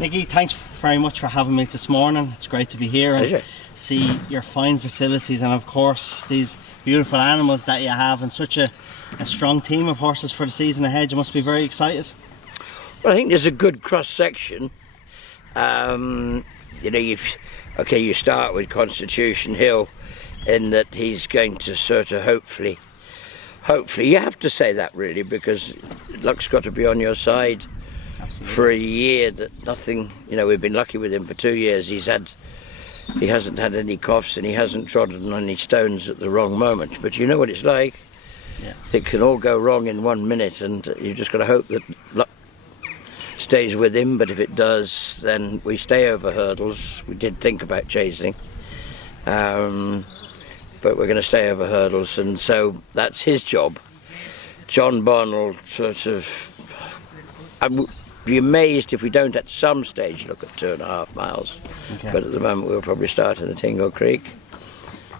Nicky, thanks very much for having me this morning. It's great to be here and see your fine facilities and of course these beautiful animals that you have and such a strong team of horses for the season ahead. You must be very excited. Well, I think there's a good cross section. You start with Constitution Hill in that he's going to sort of hopefully you have to say that really, because luck's got to be on your side. Absolutely. For a year that nothing, we've been lucky with him for 2 years. He hasn't had any coughs and he hasn't trodden on any stones at the wrong moment. But you know what it's like. Yeah. It can all go wrong in 1 minute, and you just got to hope that luck stays with him. But if it does, then we stay over hurdles. We did think about chasing, but we're going to stay over hurdles, and so that's his job. John Bonn will sort of, I would be amazed if we don't at some stage look at 2.5 miles. Okay. But at the moment we'll probably start in the Tingle Creek,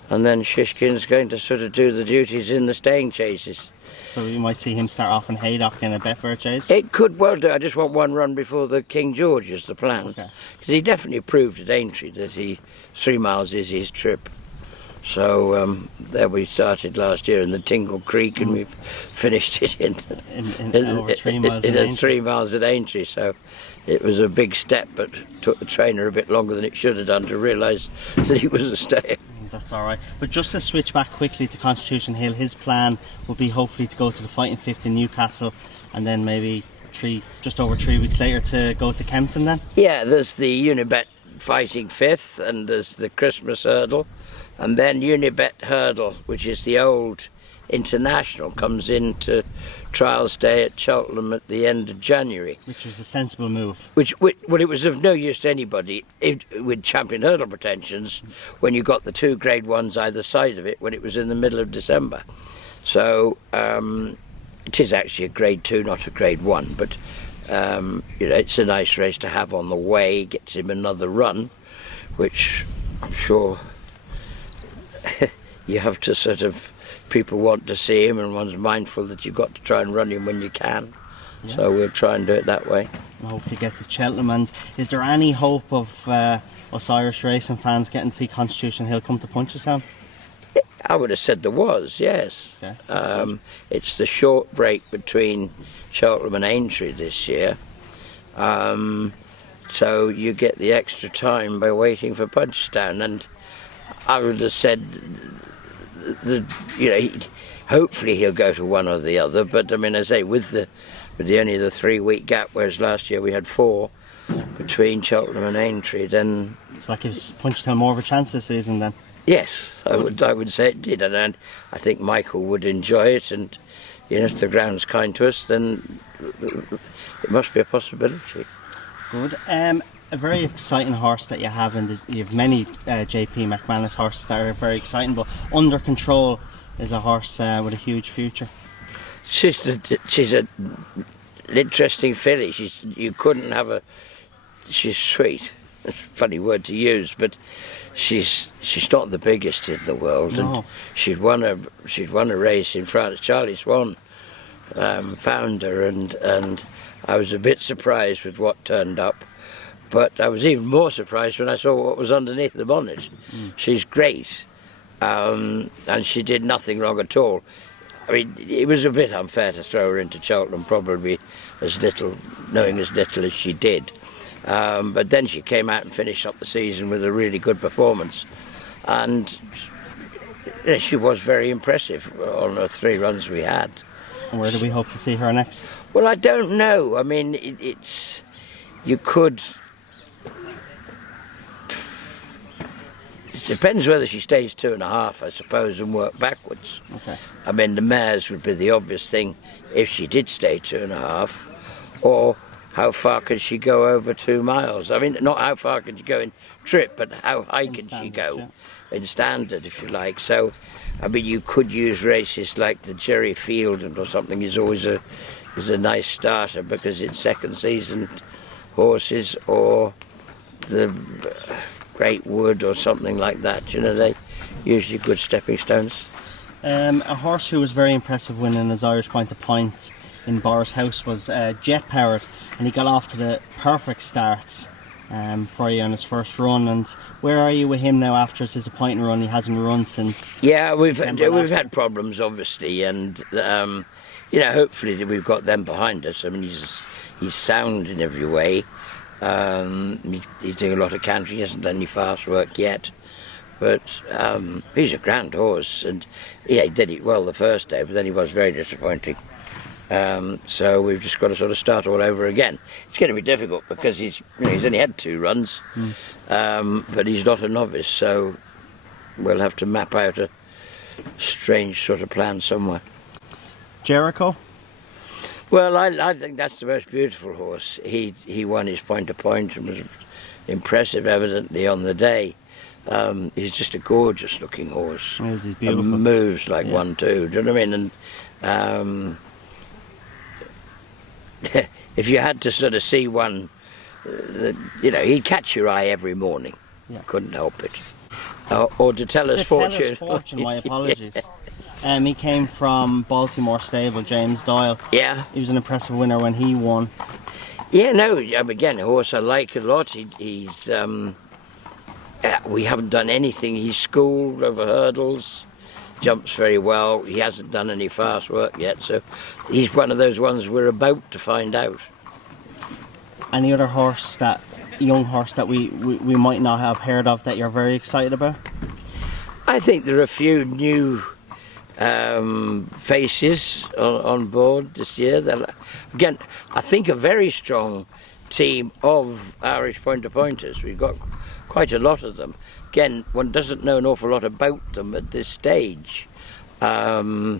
and then Shishkin's going to sort of do the duties in the staying chases. So you might see him start off in Haydock in a Betfair chase? It could well do. I just want one run before the King George is the plan. Okay. Because he definitely proved at Aintree that 3 miles is his trip. So there we started last year in the Tingle Creek, and we've finished it in over 3 miles in 3 miles at Aintree. So it was a big step, but took the trainer a bit longer than it should have done to realise that he was a stayer. That's all right. But just to switch back quickly to Constitution Hill, his plan will be hopefully to go to the Fighting Fifth in Newcastle, and then maybe just over 3 weeks later to go to Kempton then? Yeah, there's the Unibet Fighting Fifth, and there's the Christmas Hurdle, and then Unibet Hurdle, which is the old international, comes into trials day at Cheltenham at the end of January. Which was a sensible move. Well, it was of no use to anybody with champion hurdle pretensions when you got the 2 Grade 1s either side of it when it was in the middle of December. So it is actually a Grade 2, not a Grade 1, but it's a nice race to have on the way. Gets him another run, which I'm sure you have to sort of, people want to see him, and one's mindful that you've got to try and run him when you can. Yeah. So we'll try and do it that way. And hopefully get to Cheltenham. And is there any hope of us Irish racing fans getting to see Constitution Hill come to Punchestown? I would have said there was, yes. Okay, it's the short break between Cheltenham and Aintree this year. So you get the extra time by waiting for Punchestown, and I would have said hopefully he'll go to one or the other, but I mean, I say with the only the 3-week gap, whereas last year we had 4 between Cheltenham and Aintree, then it's like gives Punchestown more of a chance this season then. Yes, I would say it did, and I think Michael would enjoy it, and if the ground's kind to us, then it must be a possibility. Good. A very exciting horse that you have, and you have many JP McManus horses that are very exciting, but Under Control is a horse with a huge future. She's an interesting filly. She's sweet. It's a funny word to use, but she's not the biggest in the world. No. And she'd won a race in France. Charlie Swan found her, and I was a bit surprised with what turned up. But I was even more surprised when I saw what was underneath the bonnet. She's great, and she did nothing wrong at all. I mean, it was a bit unfair to throw her into Cheltenham, probably knowing as little as she did. But then she came out and finished up the season with a really good performance, and she was very impressive on the 3 runs we had. And where do we hope to see her next? Well, I don't know. I mean, you could. It depends whether she stays 2.5, I suppose, and work backwards. Okay. I mean, the mares would be the obvious thing if she did stay 2.5, or how far can she go over 2 miles? I mean, not how far can she go in trip, but how high can she go in standard, if you like. So, I mean, you could use races like the Jerry Field or something is always a nice starter because it's second season horses, or the Great Wood or something like that. They're usually good stepping stones. A horse who was very impressive winning his Irish Point to Point in Boris House was Jet Powered. and he got off to the perfect start for you on his first run. And where are you with him now after his disappointing run? He hasn't run since. Yeah, we've had problems obviously, and hopefully we've got them behind us. I mean, he's sound in every way. He's doing a lot of cantering. He hasn't done any fast work yet, but he's a grand horse, and he did it well the first day, but then he was very disappointing. So we've just got to sort of start all over again. It's going to be difficult because he's only had 2 runs, but he's not a novice, so we'll have to map out a strange sort of plan somewhere. Jericho? Well, I think that's the most beautiful horse. He won his point to point and was impressive evidently on the day. He's just a gorgeous looking horse. He's beautiful. And moves like one too, do you know what I mean? And if you had to sort of see one, he'd catch your eye every morning. Yeah. Couldn't help it. Or to tell us fortune. My apologies. He came from Baltimore stable, James Doyle. Yeah. He was an impressive winner when he won. Yeah, no, again, a horse I like a lot. He's we haven't done anything. He's schooled over hurdles, jumps very well. He hasn't done any fast work yet, so he's one of those ones we're about to find out. Any other young horse that we might not have heard of that you're very excited about? I think there are a few new faces on board this year. Again, I think a very strong team of Irish pointer-pointers. We've got quite a lot of them. Again, one doesn't know an awful lot about them at this stage. I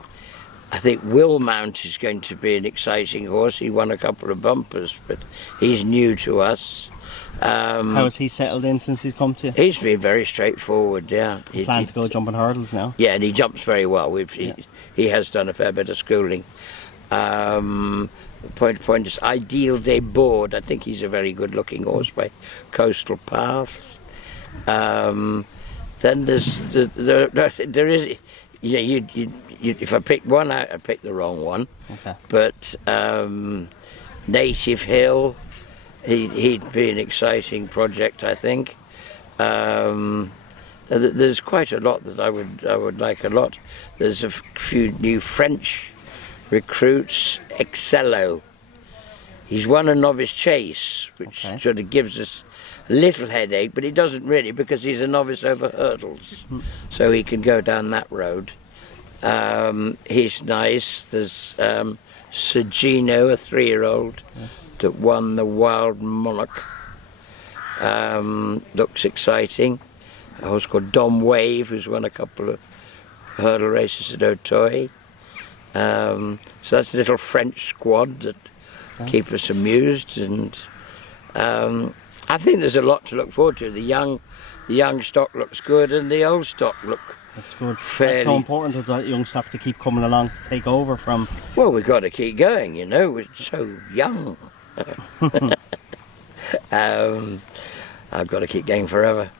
think Will Mount is going to be an exciting horse. He won a couple of bumpers, but he's new to us. How has he settled in since he's come to you? He's been very straightforward, yeah. He plans to go jumping hurdles now? Yeah, and he jumps very well. He has done a fair bit of schooling. Point is Ideal Day Board. I think he's a very good looking horse by Coastal Path. Then there is, if I picked one out, I picked the wrong one. Okay. But Native Hill, he'd be an exciting project, I think. There's quite a lot that I would like a lot. There's a few new French recruits. Excello. He's won a novice chase, which sort of gives us a little headache, but he doesn't really because he's a novice over hurdles, so he can go down that road. He's nice. There's Sergino, a 3-year-old, that won the Wild Monarch. Looks exciting. A horse called Dom Wave, who's won a couple of hurdle races at Auteuil. So that's a little French squad that keep us amused, and I think there's a lot to look forward to. The young stock looks good, and the old stock That's good. It's so important of that young stock to keep coming along to take over from. Well, we've got to keep going, we're so young. I've got to keep going forever.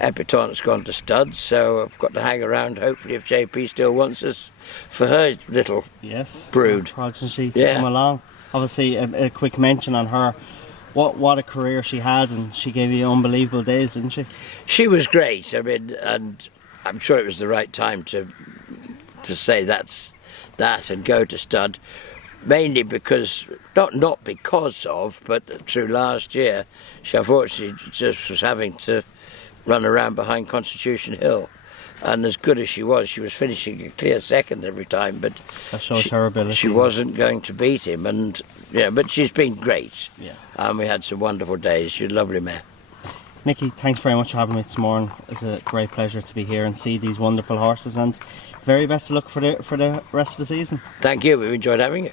Epitant's gone to studs, so I've got to hang around, hopefully, if JP still wants us for her little brood. Progeny to come along. Obviously, a quick mention on her. What a career she had, and she gave you unbelievable days, didn't she? She was great. I mean, and I'm sure it was the right time to say that's that and go to stud. Mainly because, not because of, but through last year, she unfortunately just was having to run around behind Constitution Hill. And as good as she was finishing a clear second every time, but that shows her ability. She wasn't going to beat him, and but she's been great. Yeah. We had some wonderful days. She's a lovely mare. Nicky, thanks very much for having me this morning. It's a great pleasure to be here and see these wonderful horses, and very best of luck for the rest of the season. Thank you. We've enjoyed having you.